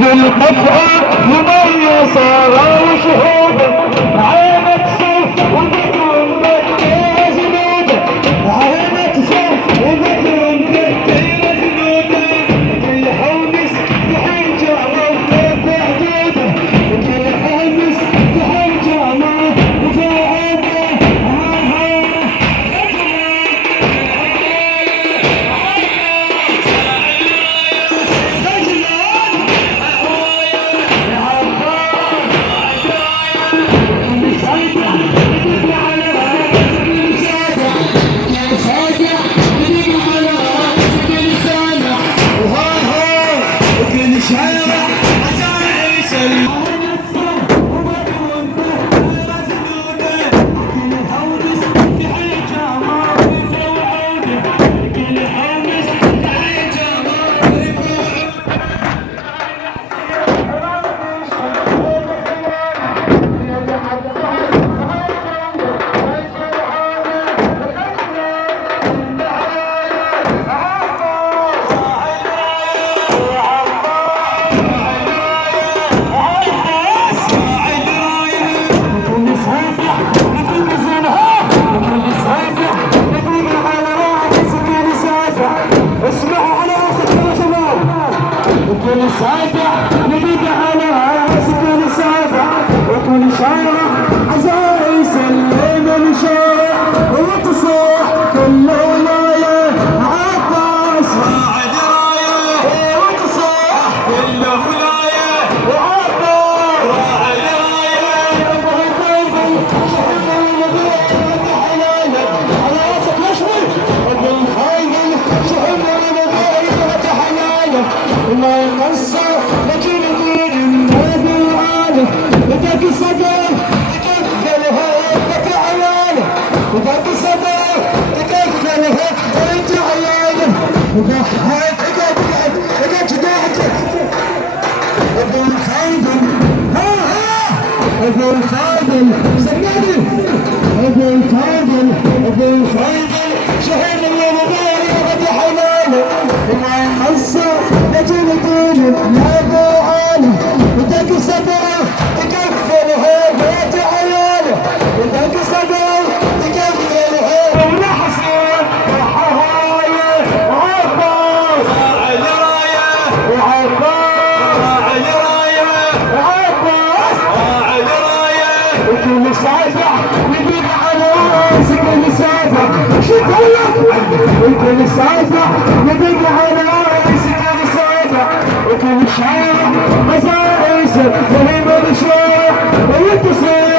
بالمفعول مميز صار وشهوده عينك سيف وذكر مبكي زنوده عينك سيف وذكر مبكي زنوده كل حومس تحل جعله وفي عدوده كل حومس تحل جعله وفي عدوده سابع نبيك على راسك كل سابع وكل شارع عزائي يسلم الشارع وتصيح كل ولاية عباس راعد راية وتصيح كل ولاية وعباس راعد راية ابو وما يقصر لكن يقول النبي وعاله بدك صدر تكفلها انت عياله بدك صدر تكفلها انت عياله وضحك اقعد ضحكك ابو الخيبل ابو الخيبل سمعني ابو الخيبل شهر رمضان غدا حلاله وما يقصر لكن يقول النبي وعاله بدك صدر تكفلها بيت عياله بدك صدر تكفلها ونحصر وحوايه وعباس راعي رايه وعباس راعي رايه وعباس راعي رايه وكل سابع يبيك على راسك كل سابع شو تقول وكل سابع يبيك على راسك كل سابع وكل شارع عزائي يسلم الشارع ويتصل